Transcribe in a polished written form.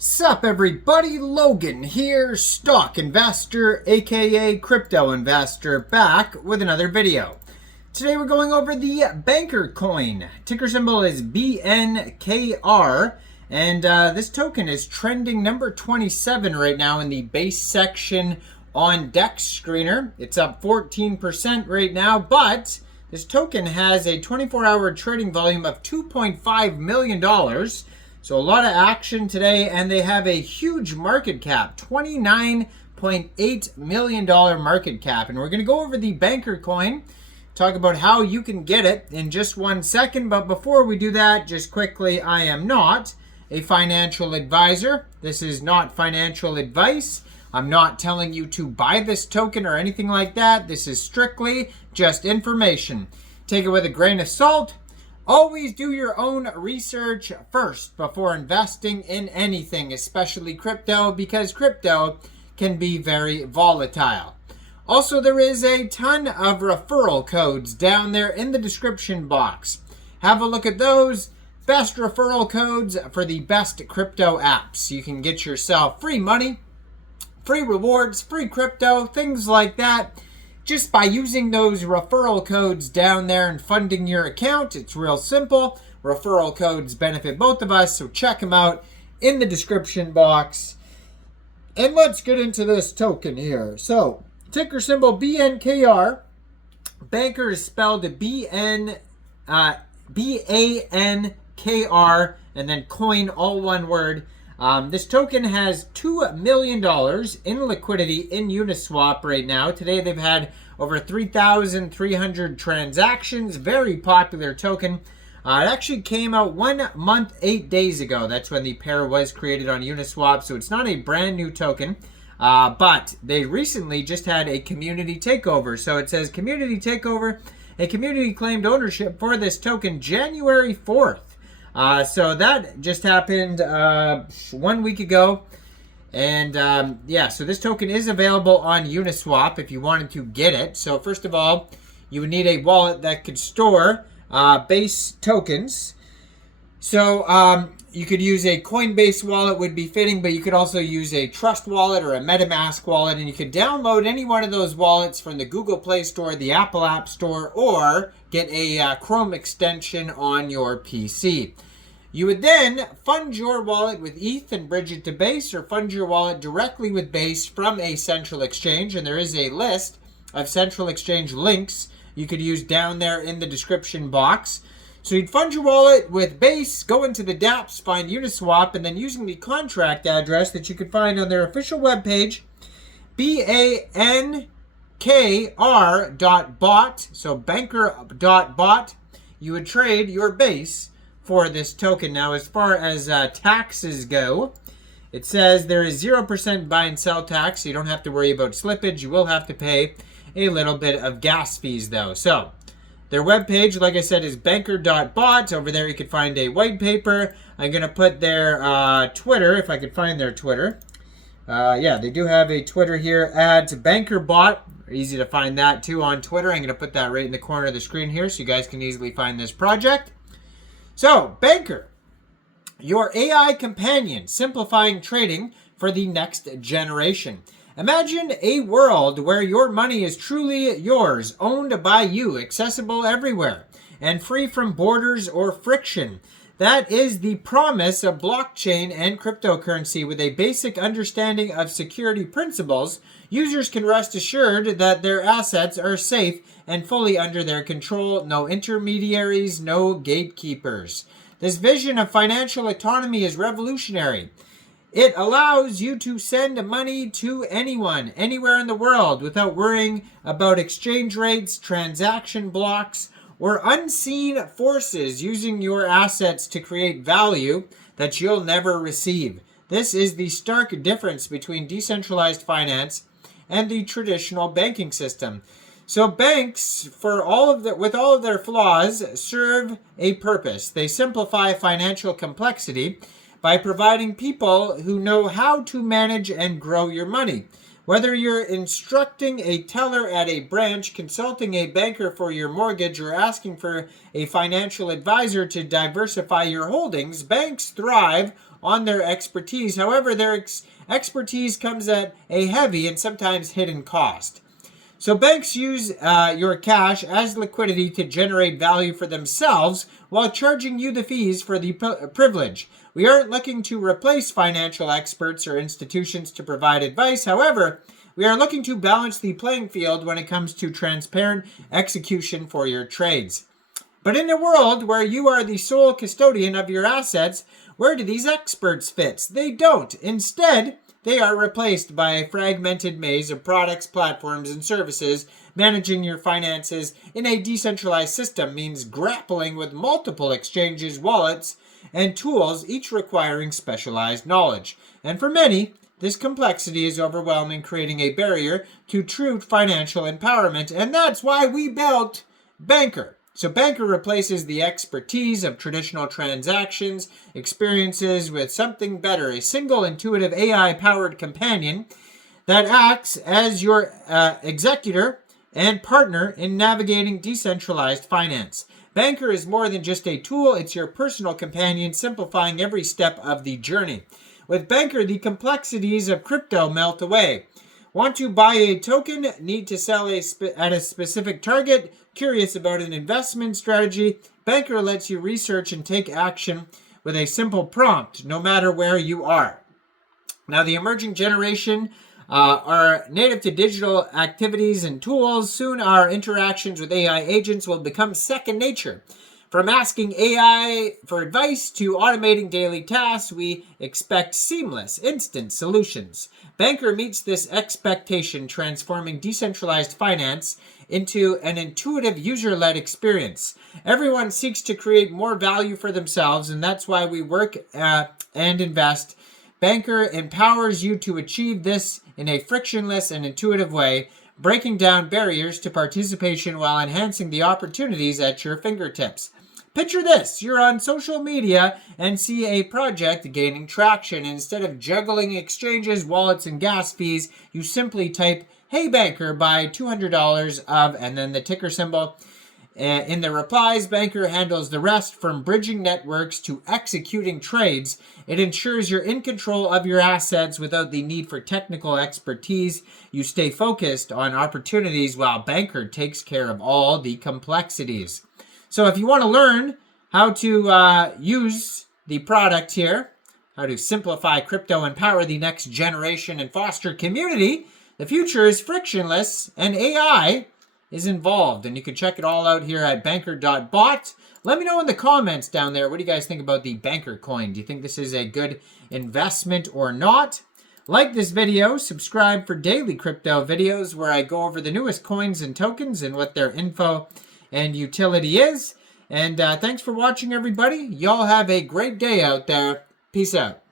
Sup everybody, Logan here, stock investor aka crypto investor, back with another video. Today we're going over the BankerCoin. Ticker symbol is BNKR, and this token is trending number 27 right now in the base section on DEX screener. It's up 14% right now, but this token has a 24-hour trading volume of $2.5 million. So a lot of action today, and they have a huge market cap, $29.8 million market cap. And we're going to go over the BankerCoin, talk about how you can get it in just 1 second. But before we do that, just quickly, I am not a financial advisor. This is not financial advice. I'm not telling you to buy this token or anything like that. This is strictly just information. Take it with a grain of salt. Always do your own research first before investing in anything, especially crypto, because crypto can be very volatile. Also, there is a ton of referral codes down there in the description box. Have a look at those. Best referral codes for the best crypto apps. You can get yourself free money, free rewards, free crypto, things like that, just by using those referral codes down there and funding your account. It's real simple. Referral codes benefit both of us, so check them out in the description box. And let's get into this token here. So, ticker symbol BNKR. Banker is spelled B-A-N-K-R, and then coin, all one word. This token has $2 million in liquidity in UNISWAP right now. Today they've had over 3,300 transactions. Very popular token. It actually came out 1 month, 8 days ago. That's when the pair was created on Uniswap. So it's not a brand new token. But they recently just had a community takeover. So it says community takeover. A community claimed ownership for this token January 4th. So that just happened 1 week ago. And yeah, so this token is available on Uniswap if you wanted to get it. So first of all, you would need a wallet that could store base tokens. So you could use a Coinbase wallet would be fitting, but you could also use a Trust wallet or a MetaMask wallet, and you could download any one of those wallets from the Google Play Store, the Apple App Store, or get a Chrome extension on your PC. You would then fund your wallet with ETH and bridge it to Base, or fund your wallet directly with Base from a central exchange. And there is a list of central exchange links you could use down there in the description box. So you'd fund your wallet with Base, go into the dApps, find Uniswap, and then using the contract address that you could find on their official webpage, BANKR.bot, so banker.bot, you would trade your Base for this token. Now, as far as taxes go, it says there is 0% buy and sell tax, so you don't have to worry about slippage. You will have to pay a little bit of gas fees, though. So, their webpage, like I said, is banker.bot. Over there, you can find a white paper. I'm going to put their Twitter, if I could find their Twitter. Yeah, they do have a Twitter here at BankerBot. Easy to find that, too, on Twitter. I'm going to put that right in the corner of the screen here so you guys can easily find this project. So, Banker, your AI companion, simplifying trading for the next generation. Imagine a world where your money is truly yours, owned by you, accessible everywhere, and free from borders or friction. That is the promise of blockchain and cryptocurrency. With a basic understanding of security principles, users can rest assured that their assets are safe and fully under their control. No intermediaries, no gatekeepers. This vision of financial autonomy is revolutionary. It allows you to send money to anyone, anywhere in the world, without worrying about exchange rates, transaction blocks, or unseen forces using your assets to create value that you'll never receive. This is the stark difference between decentralized finance and the traditional banking system. So banks, with all of their flaws, serve a purpose. They simplify financial complexity by providing people who know how to manage and grow your money. Whether you're instructing a teller at a branch, consulting a banker for your mortgage, or asking for a financial advisor to diversify your holdings, banks thrive on their expertise. However, their expertise comes at a heavy and sometimes hidden cost. So banks use your cash as liquidity to generate value for themselves while charging you the fees for the privilege. We aren't looking to replace financial experts or institutions to provide advice. However, we are looking to balance the playing field when it comes to transparent execution for your trades. But in a world where you are the sole custodian of your assets, where do these experts fit? They don't. Instead, they are replaced by a fragmented maze of products, platforms, and services. Managing your finances in a decentralized system means grappling with multiple exchanges, wallets, and tools, each requiring specialized knowledge. And for many, this complexity is overwhelming, creating a barrier to true financial empowerment. And that's why we built BANKER. So BANKER replaces the expertise of traditional transactions experiences with something better, a single intuitive AI-powered companion that acts as your executor and partner in navigating decentralized finance. BANKER is more than just a tool, it's your personal companion, simplifying every step of the journey. With BANKER, the complexities of crypto melt away. Want to buy a token? Need to sell at a specific target? Curious about an investment strategy? BANKER lets you research and take action with a simple prompt, no matter where you are. Now, the emerging generation are native to digital activities and tools. Soon, our interactions with AI agents will become second nature. From asking AI for advice to automating daily tasks, we expect seamless, instant solutions. BANKER meets this expectation, transforming decentralized finance into an intuitive, user-led experience. Everyone seeks to create more value for themselves, and that's why we work and invest. BANKER empowers you to achieve this in a frictionless and intuitive way, breaking down barriers to participation while enhancing the opportunities at your fingertips. Picture this, you're on social media and see a project gaining traction. Instead of juggling exchanges, wallets, and gas fees, you simply type, "Hey BANKER, buy $200 of," and then the ticker symbol. In the replies, BANKER handles the rest, from bridging networks to executing trades. It ensures you're in control of your assets without the need for technical expertise. You stay focused on opportunities while BANKER takes care of all the complexities. So if you want to learn how to use the product here, how to simplify crypto, empower the next generation, and foster community, the future is frictionless and AI is involved. And you can check it all out here at banker.bot. Let me know in the comments down there, what do you guys think about the BankerCoin? Do you think this is a good investment or not? Like this video, subscribe for daily crypto videos where I go over the newest coins and tokens and what their info and utility is. And thanks for watching, everybody. Y'all have a great day out there. Peace out.